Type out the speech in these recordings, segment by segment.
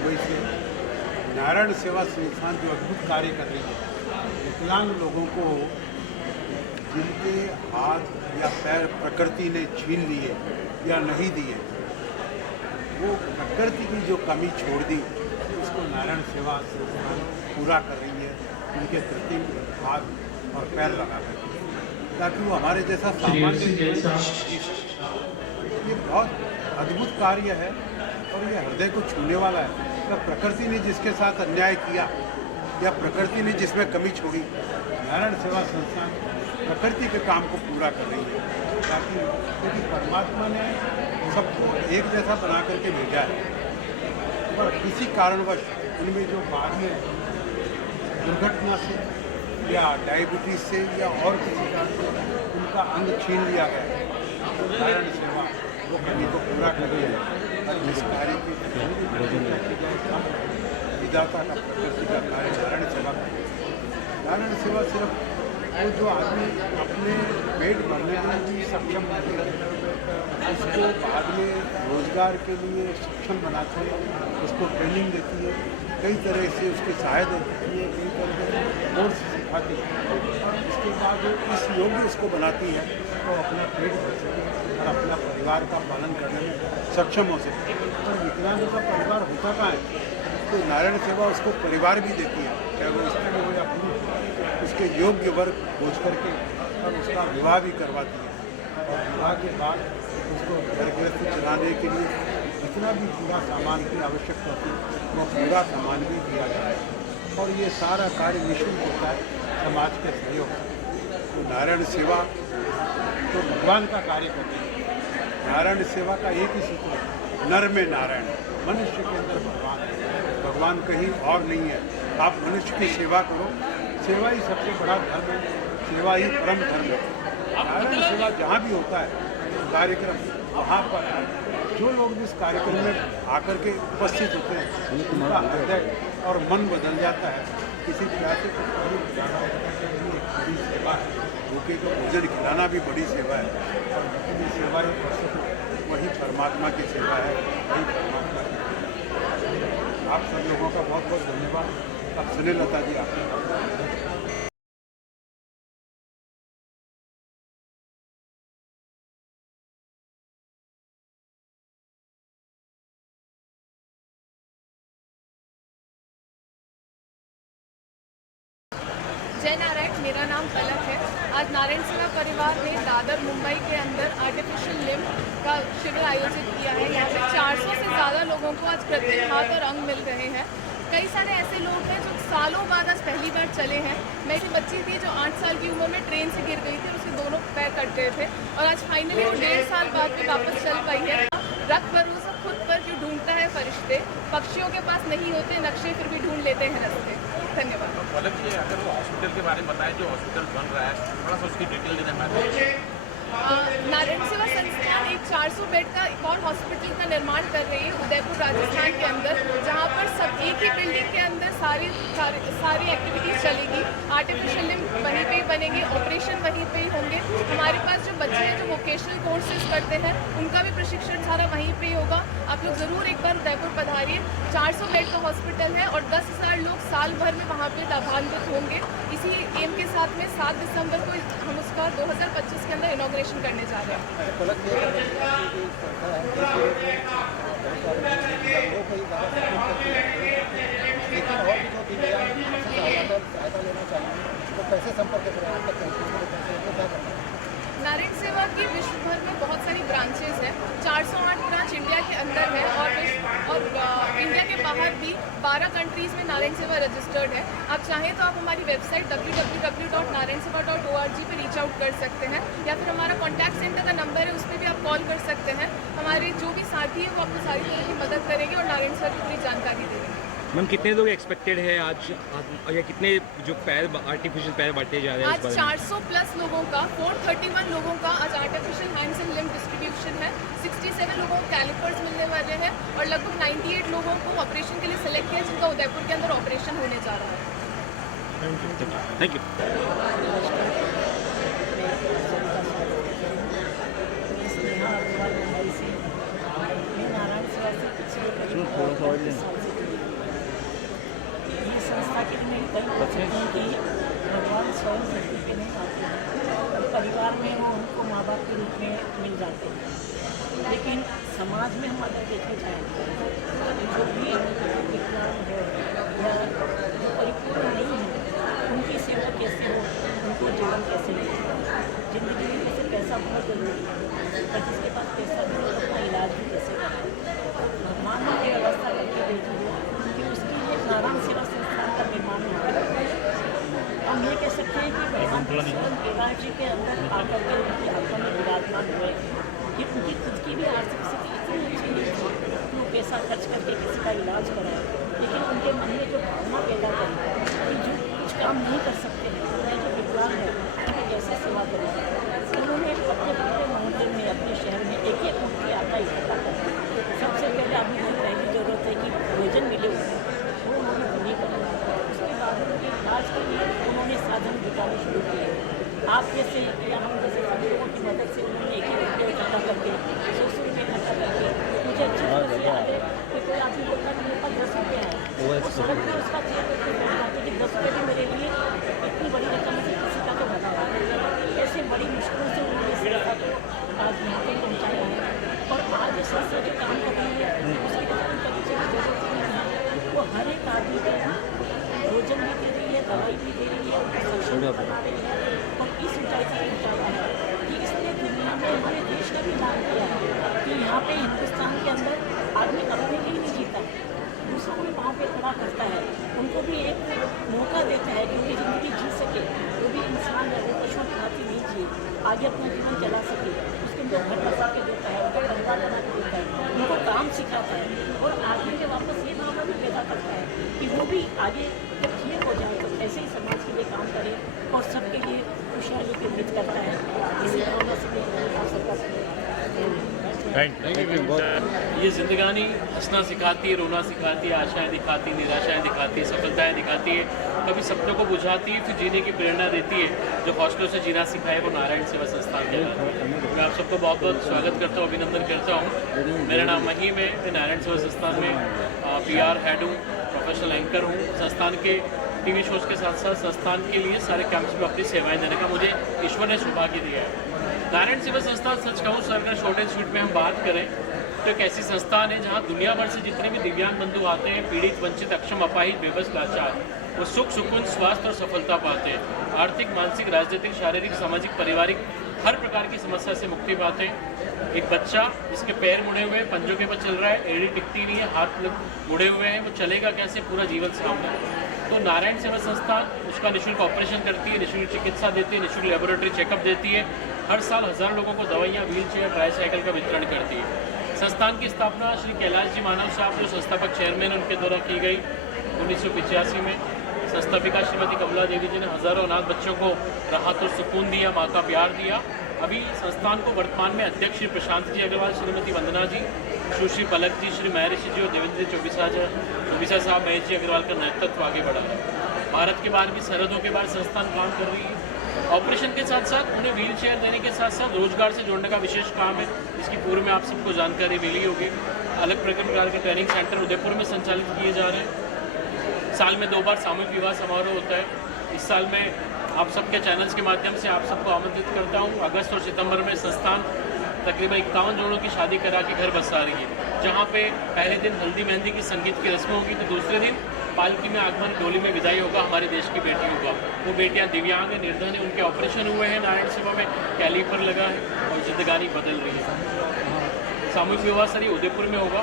मुंबई से नारायण सेवा संस्थान जो अद्भुत कार्य कर रही है। विकलांग लोगों को जिनके हाथ या पैर प्रकृति ने छीन लिए या नहीं दिए, वो प्रकृति की जो कमी छोड़ दी उसको नारायण सेवा संस्थान पूरा कर रही है उनके कृत्रिम हाथ और पैर लगा कर, ताकि वो हमारे जैसा सामान्य ये बहुत अद्भुत कार्य है और ये हृदय को छूने वाला है। तो प्रकृति ने जिसके साथ अन्याय किया या प्रकृति ने जिसमें कमी छोड़ी, नारायण सेवा संस्थान प्रकृति के काम को पूरा कर रही है, ताकि क्योंकि परमात्मा ने सबको एक जैसा बना करके भेजा है, पर किसी कारणवश उनमें जो बाद में दुर्घटना से या डायबिटीज से या और किसी कारण से उनका अंग छीन लिया गया, तो नारायण सेवा वो कमी को पूरा कर रही है। और जिस कार्य की विधाता का प्रकृति का कार्य नारायण सेवा का, नारायण सेवा सिर्फ वो जो आदमी अपने पेट भरने के लिए भी सक्षम नहीं है, उसको बाद में रोजगार के लिए सक्षम बनाती है, उसको ट्रेनिंग देती है, कई तरह से उसकी सहायता देती है, कई तरह से कोर्स सिखाती है और उसके बाद इस योग्य उसको बनाती है तो अपना पेट भर सके और अपना परिवार का पालन करने में सक्षम हो सके। और विकलांग का परिवार होता कहाँ है, तो नारायण सेवा उसको परिवार भी देती है, चाहे वो स्त्री हो या पुरुष, उसके योग्य वर्ग खोज करके और उसका विवाह भी करवाती है और विवाह के बाद उसको घर गृहस्थी चलाने के लिए जितना भी पूरा सामान की आवश्यकता होती है वो पूरा सामान भी दिया जाता है और ये सारा कार्य निःशुल्क होता है समाज के सहयोग से। तो नारायण सेवा तो भगवान का कार्य करती है। नारायण सेवा का एक ही सूत्र है, नर में नारायण, मनुष्य के अंदर भगवान है, भगवान कहीं और नहीं है। आप मनुष्य की सेवा करो, सेवा ही सबसे बड़ा धर्म है, सेवा ही परम धर्म है। नारायण सेवा जहाँ भी होता है कार्यक्रम, वहाँ पर जो लोग इस कार्यक्रम में आकर के उपस्थित होते हैं उनका हृदय और मन बदल जाता है। किसी प्यासे को पानी पिलाना बड़ी सेवा है, भूखे को भोजन खिलाना भी बड़ी सेवा है और जितनी सेवाएं कर सको वही परमात्मा की सेवा है, वही परमात्मा की। आप सब लोगों का बहुत बहुत धन्यवाद। अब सुने लता जी आपने जय नारायण, मेरा नाम पलक है। आज नारायण सेवा परिवार ने दादर मुंबई के अंदर आर्टिफिशियल लिम्ब का शिविर आयोजित किया है। यहाँ पे 400 से ज़्यादा लोगों को आज कृत्रिम हाथ और अंग मिल रहे हैं। कई सारे ऐसे लोग हैं जो सालों बाद आज पहली बार चले हैं। मेरी बच्ची थी जो 8 साल की उम्र में ट्रेन से गिर गई थी, उसके दोनों पैर कट गए थे और आज फाइनली वो 1.5 साल बाद भी वापस चल पाई है। रक्त भरोसा खुद पर जो ढूंढता है फरिश्ते, पक्षियों के पास नहीं होते नक्शे, फिर भी ढूंढ लेते हैं रास्ते। धन्यवाद। पलक जी, अगर वो हॉस्पिटल के बारे में बताएं, जो हॉस्पिटल बन रहा है, थोड़ा सा उसकी डिटेल देना हमारे। नारायण सेवा संस्थान एक 400 बेड का एक और हॉस्पिटल का निर्माण कर रही है उदयपुर राजस्थान के अंदर, जहां पर सब एक ही बिल्डिंग के अंदर सारी एक्टिविटीज़ चलेगी। आर्टिफिशियल लिम्ब वहीं पे ही बनेंगे, ऑपरेशन वहीं पे ही होंगे। हमारे पास जो बच्चे हैं जो वोकेशनल कोर्सेज करते हैं उनका भी प्रशिक्षण सारा वहीं पे ही होगा। आप लोग ज़रूर एक बार उदयपुर पधारिए। 400 बेड का हॉस्पिटल है और 10,000 लोग साल भर में वहाँ पे लाभान्वित होंगे। इसी एम के साथ में 7 दिसंबर को हम उसका 2025 के अंदर इनॉग्रेशन करने जा रहे हैं। नारायण सेवा की विश्व भर में बहुत सारी ब्रांचेज हैं। 408 ब्रांच इंडिया के अंदर है और इंडिया के बाहर भी 12 कंट्रीज़ में नारायण सेवा रजिस्टर्ड है। आप चाहें तो आप हमारी वेबसाइट www.narayanseva.org पे रीच आउट कर सकते हैं या फिर हमारा कॉन्टैक्ट सेंटर का नंबर है, उस पर भी आप कॉल कर सकते हैं। हमारे जो भी साथी हैं वो आपको सारी तरह की मदद करेंगे और नारायण सेवा की पूरी जानकारी देंगे। मैम, कितने लोग एक्सपेक्टेड है आज या कितने जो पैर आर्टिफिशियल पैर बांटे जा रहे हैं? आज 400 प्लस लोगों का, 431 लोगों का आज artificial hands and limb distribution है। 67 लोगों को कैलिपर्स मिलने वाले हैं और लगभग 98 लोगों को ऑपरेशन के लिए सिलेक्ट किया, जिनका उदयपुर के अंदर ऑपरेशन होने जा रहा है। Thank you. नारायण सेवा से कई परिस्थितियों की भगवान स्वयं धरती पे नहीं आते हैं, परिवार में वो उनको माँ बाप के रूप में मिल जाते हैं। लेकिन समाज में हम अगर देखे जाएँ तो जो भी विकलांग है या जो परिपूर्ण नहीं है उनकी सेवा कैसे हो, उनको जीवन कैसे मिले। ज़िंदगी में जैसे पैसा बहुत ज़रूरी है, पर जिसके पास पैसा नहीं है अपना इलाज भी कैसे कराए। भगवान ने ये व्यवस्था करके भेजी है कि उसके लिए नारायण सेवा संस्थान का निर्माण हुआ है। हम ये कह सकते हैं कि भगवान स्वयं कैलाश जी के अंदर आकर के उनकी आत्मा में विराजमान हुए कि उनकी खुद की भी आर्थिक स्थिति इतनी अच्छी नहीं थी कि वो पैसा खर्च करके किसी का इलाज कराए, लेकिन उनके मन में जो भावना पैदा करी कि जो कुछ काम नहीं कर सकते हैं या जो विकलांग है उनकी कैसे सेवा करें, उन्होंने अपने पूरे मंदिर में अपने शहर में एक एक उनकी आत्मा इकट्ठा कर सबसे पहले अभी जो पहली ज़रूरत है कि भोजन मिले वो उन्होंने पूरी करा। उसके बाद उनके इलाज के लिए उन्होंने साधन जुटाने शुरू किए। आप जैसे या हम जैसे सभी लोगों की मदद से उन्होंने एक ही रुपये इकट्ठा करके 100 रुपये इकट्ठा करके मुझे अच्छी तरह से याद है कि कोई आदमी बोलता कि मेरे पास 10 रुपये है, उस वक्त में उसका चेहरा देखते बोलता कि 10 रुपये भी मेरे लिए इतनी बड़ी रकम है, किसी का तो बता रहा है। ऐसे बड़ी मुश्किलों से उन्होंने इस संस्था को आज यहाँ पर पहुँचाया है और आज इस संस्था जो काम कर रही है उसके लिए उनका पीछे की जरूरत नहीं है। वो हर एक आदमी को भोजन भी दे रही है, दवाई भी दे रही है, उनका सक्षम बना रही है और इस ऊंचाई तक पहुँचाया है कि इसने दुनिया में हमारे देश का भी नाम किया है कि यहाँ पे हिंदुस्तान के अंदर आदमी अपने लिए नहीं जीता, दूसरों को भी वहाँ पे खड़ा करता है, उनको भी एक मौका देता है कि उनकी ज़िंदगी जी सके, वो भी इंसान है, वो पशुओं की भांति नहीं जिए, आगे अपना जीवन चला सके, उसके उनको घर बसा के देता है, उनका परिवार बना के देता है, उनको काम सिखाता है और आगे में वापस ये भावना भी पैदा करता है कि वो भी आगे जब ठीक हो जाए तो ऐसे ही समाज के लिए काम करे और सबके लिए खुशहाली केंद्रित करता है। इसी भावना से आप सबका ये जिंदगानी हंसना सिखाती है, रोना सिखाती है, आशाएं दिखाती है, निराशाएं दिखाती है, सफलताएं दिखाती है, कभी सपनों को बुझाती है, फिर जीने की प्रेरणा देती है। जो हौसलों से जीना सिखाए वो नारायण सेवा संस्थान कहलाता है। मैं आप सबको बहुत बहुत स्वागत करता हूँ, अभिनंदन करता हूँ। मेरा नाम महीम है, मैं नारायण सेवा संस्थान में PR हेड हूँ, प्रोफेशनल एंकर हूँ। संस्थान के TV शोज़ के साथ साथ संस्थान के लिए सारे कैंप्स में अपनी सेवाएं देने का मुझे ईश्वर ने सौभाग्य दिया है। नारायण सेवा संस्थान, सच कहूँ सर, अगर शॉर्ट एंड स्वीट में हम बात करें तो एक ऐसी संस्थान है जहाँ दुनिया भर से जितने भी दिव्यांग बंधु आते हैं, पीड़ित, वंचित, अक्षम, अपाहिज, बेबस, लाचार, वो सुख, सुकून, स्वास्थ्य और सफलता पाते हैं। आर्थिक, मानसिक, राजनीतिक, शारीरिक, सामाजिक, पारिवारिक हर प्रकार की समस्या से मुक्ति पाते हैं। एक बच्चा जिसके पैर मुड़े हुए हैं, पंजों के ऊपर चल रहा है, एड़ी टिकती नहीं है, हाथ मुड़े हुए हैं, वो चलेगा कैसे, पूरा जीवन सामने। तो नारायण सेवा संस्थान उसका निःशुल्क ऑपरेशन करती है, निःशुल्क चिकित्सा देती है, निःशुल्क लेबोरेटरी चेकअप देती है, हर साल 1000 लोगों को दवाइयाँ, व्हीलचेयर, ट्राईसाइकिल का वितरण करती है। संस्थान की स्थापना श्री कैलाश जी मानव साहब जो संस्थापक चेयरमैन उनके द्वारा की गई 1985 में। संस्थापिका श्रीमती कमला देवी जी ने हज़ारों अनाथ बच्चों को राहत और सुकून दिया, माँ का प्यार दिया। अभी संस्थान को वर्तमान में अध्यक्ष श्री प्रशांत जी अग्रवाल, श्रीमती वंदना जी, सुश्री पलक जी, श्री महर्षि जी और देवेंद्र चौबीसा साहब महेश जी अग्रवाल का नेतृत्व आगे बढ़ा है। भारत के बाहर भी, सरहदों के बाहर संस्थान काम कर रही है। ऑपरेशन के साथ साथ उन्हें व्हील चेयर देने के साथ साथ रोजगार से जोड़ने का विशेष काम है, जिसकी पूर्व में आप सबको जानकारी मिली होगी। अलग प्रकार के ट्रेनिंग सेंटर उदयपुर में संचालित किए जा रहे हैं। साल में 2 बार सामूहिक विवाह समारोह होता है। इस साल में आप सबके चैनल्स के माध्यम से आप सबको आमंत्रित करता हूँ। अगस्त और सितंबर में संस्थान तकरीबन 51 जोड़ों की शादी करा के घर बसा रही है, जहाँ पे पहले दिन हल्दी मेहंदी की संगीत की रस्म होगी, तो दूसरे दिन पालकी में आगमन, डोली में विदाई होगा हमारे देश की बेटियों का। वो बेटियां दिव्यांग हैं, निर्धन हैं, उनके ऑपरेशन हुए हैं, नारायण सेवा में कैलीपर लगा है और जिंदगानी बदल रही है। सामूहिक विवाह सर ये उदयपुर में होगा।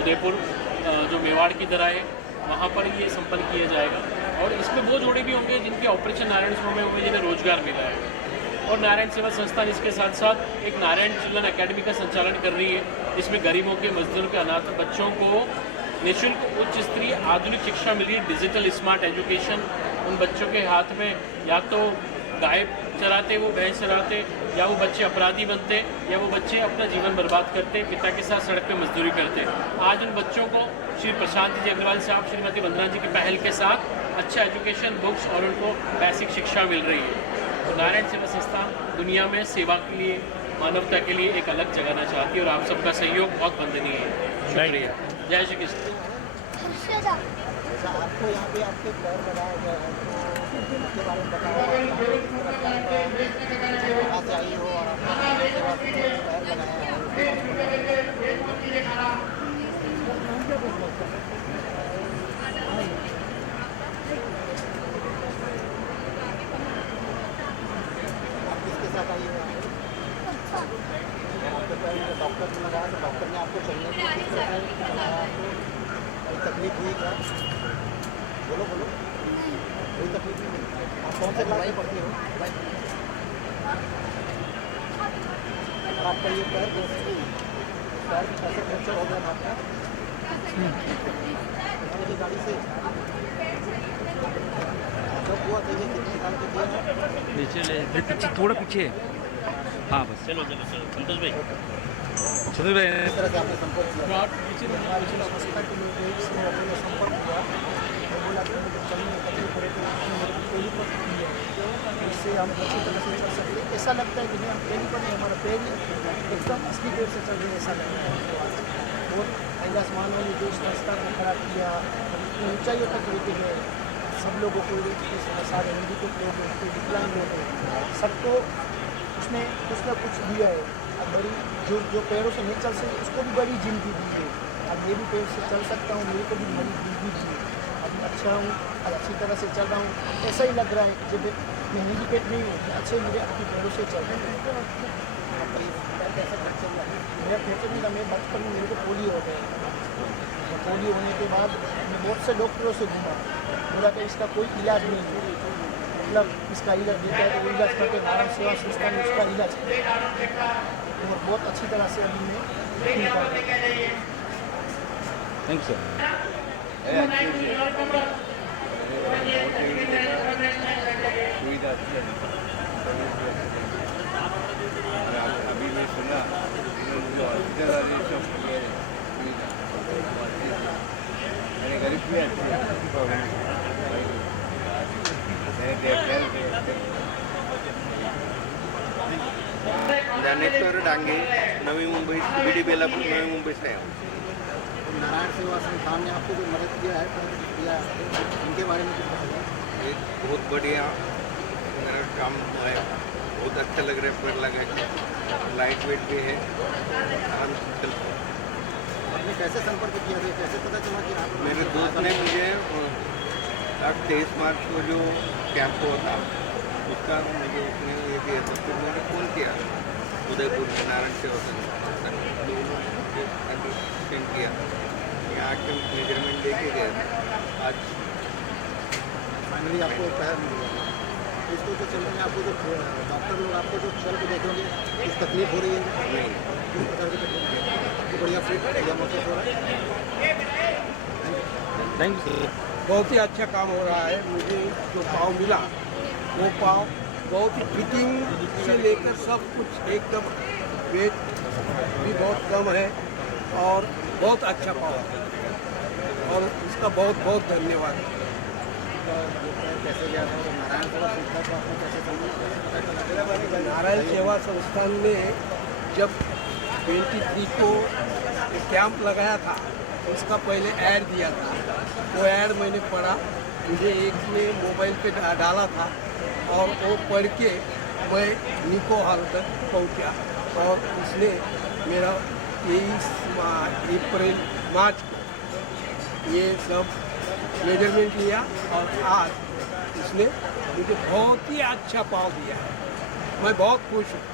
उदयपुर जो मेवाड़ की तरह है, वहाँ पर ये संपन्न किया जाएगा। और इसमें वो जोड़े भी होंगे जिनके ऑपरेशन नारायण सेवा में हुए, जिन्हें रोजगार मिला है। और नारायण सेवा संस्थान इसके साथ साथ एक नारायण चिल्ड्रन अकेडमी का संचालन कर रही है, जिसमें गरीबों के, मजदूरों के, अनाथ बच्चों को निःशुल्क उच्च स्तरीय आधुनिक शिक्षा मिली, डिजिटल स्मार्ट एजुकेशन। उन बच्चों के हाथ में या तो गाय चराते, वो भैंस चराते, या वो बच्चे अपराधी बनते, या वो बच्चे अपना जीवन बर्बाद करते, पिता के साथ सड़क पे मजदूरी करते। आज उन बच्चों को श्री प्रशांत जी अग्रवाल साहब, श्रीमती वंदना जी की पहल के साथ अच्छा एजुकेशन, बुक्स और उनको बेसिक शिक्षा मिल रही है। तो नारायण सेवा संस्थान दुनिया में सेवा के लिए, मानवता के लिए एक अलग जगाना चाहती है और आप सबका सहयोग बहुत वंदनीय है। शुक्रिया। जय श्री कृष्ण। अच्छा, आपको यहाँ पे आपके पैर लगाया गया है तो उसके बारे में बताओ, कहाँ से आई हो और आपने सेवा के लिए पैर लगाया है उसके बारे में बताओ। आप किसके साथ आई हो? आपके पैर में डॉक्टर ने लगाया तो डॉक्टर ने आपको चलने की किस तरह से बताया आपको? कोई तकलीफ हुई क्या? बोलो बोलो, कोई तकलीफ नहीं हुई? आप कौन से क्लास में पढ़ते हो? और आपका ये पैर कैसे फ्रैक्चर हो गया था आपका? कितने की गाड़ी से जब हुआ था ये कितने साल के थे? पीछे ले पीछे, थोड़ा पीछे। हाँ बस चलो चलो चलो संतोष भाई चलो भाई। किस तरह से आपने संपर्क किया? स्वच्छता के लिए एक से अपने संपर्क हुआ और बोला कि मुझे चलने में तकलीफ हो रही थी, उसने मेरे को टेली पर दी है, इससे हम अच्छी तरह से चल सकते हैं। ऐसा लगता है कि नहीं, हम टेली पर नहीं, हमारा पैर ही एकदम असली पैर से चल रहे हैं, ऐसा लगता है। और कैलाश मानव ने जो इस रास्ता को खड़ा किया, ऊंचाइयों तक लेके गए, सब लोगों को, सारे हिंदी के लोग हैं, कोई विकलांग लोग हैं, सबको उसने कुछ ना कुछ दिया है। अब बड़ी जो पैरों से नहीं चल सकते उसको भी बड़ी जिंदगी दी है। अब मैं भी पैर से चल सकता हूँ, मेरे को भी बड़ी जिंदगी दी है। अब अच्छा हूँ, अच्छी तरह से चल रहा हूँ, ऐसा ही लग रहा है जब मैं हैंडीकेप नहीं हूँ, अच्छे मेरे अपने पैरों से चल रहे हैं। कैसे खर्चे हुआ? मेरा फ्रैक्चर नहीं था, मैं बचपन में मेरे को पोलियो हो गया। पोलियो होने के बाद मैं बहुत से डॉक्टरों से घूमा, बोला कि इसका कोई इलाज नहीं है, मतलब इसका इलाज देता है तो वो इलाज करके नारायण सेवा संस्थान में उसका इलाज किया और बहुत अच्छी तरह से अभी मैं ठीक कर रहा हूँ। Thank you sir. सुविधा अच्छी है। अभी मैं सुना जो हॉस्पिटल वाले सब मेरे गरीब भी अच्छी है, प्रॉब्लम ज्ञानेश्वर डांगे, नवी मुंबई, बीडी बेलापुर, नवी मुंबई से आया हूँ। नारायण सेवा संस्थान ने आपको जो मदद किया है, किया है, इनके बारे में कुछ बताइए। एक बहुत बढ़िया मेरा काम है, बहुत अच्छा लग रहा है पैर लगा के, लाइट वेट भी है, आराम से चलता है। आपने कैसे संपर्क किया था, कैसे पता चला कि आप? मेरे दोस्त ने मुझे 23 मार्च को जो कैंप हुआ था उसका मुझे उसने ये दिया था, तो मैंने फ़ोन किया उदयपुर के नारायण सेवा संस्थान, तो उन्होंने अंडरस्टैंड किया, यहाँ आके मेजरमेंट लेके गए आज फाइनली आपको पैर मिल गया। इसको तो चलने में आपको जो डॉक्टर लोग आपको जो चल के देखेंगे कुछ तकलीफ हो रही है? नहीं, किस प्रकार की तकलीफ है? आपको बढ़िया फिट बढ़िया महसूस हो रहा है? Thank you sir. बहुत ही अच्छा काम हो रहा है। मुझे जो पाँव मिला वो पाँव बहुत ही फिटिंग से लेकर सब कुछ एकदम, वेट भी बहुत कम है और बहुत अच्छा पाँव है और इसका बहुत बहुत धन्यवाद। कैसे गया था नारायण सेवा संस्था को आपने कैसे समझा? नारायण सेवा संस्थान ने जब 23 को कैंप लगाया था उसका पहले ऐड दिया था, वो ऐड मैंने पढ़ा, मुझे एक ने मोबाइल पे डाला था और वो पढ़ के मैं निको हॉल तक पहुंचा और उसने मेरा 23 मार्च ये सब मेजरमेंट लिया और आज उसने मुझे बहुत ही अच्छा पाव दिया है। मैं बहुत खुश हूँ।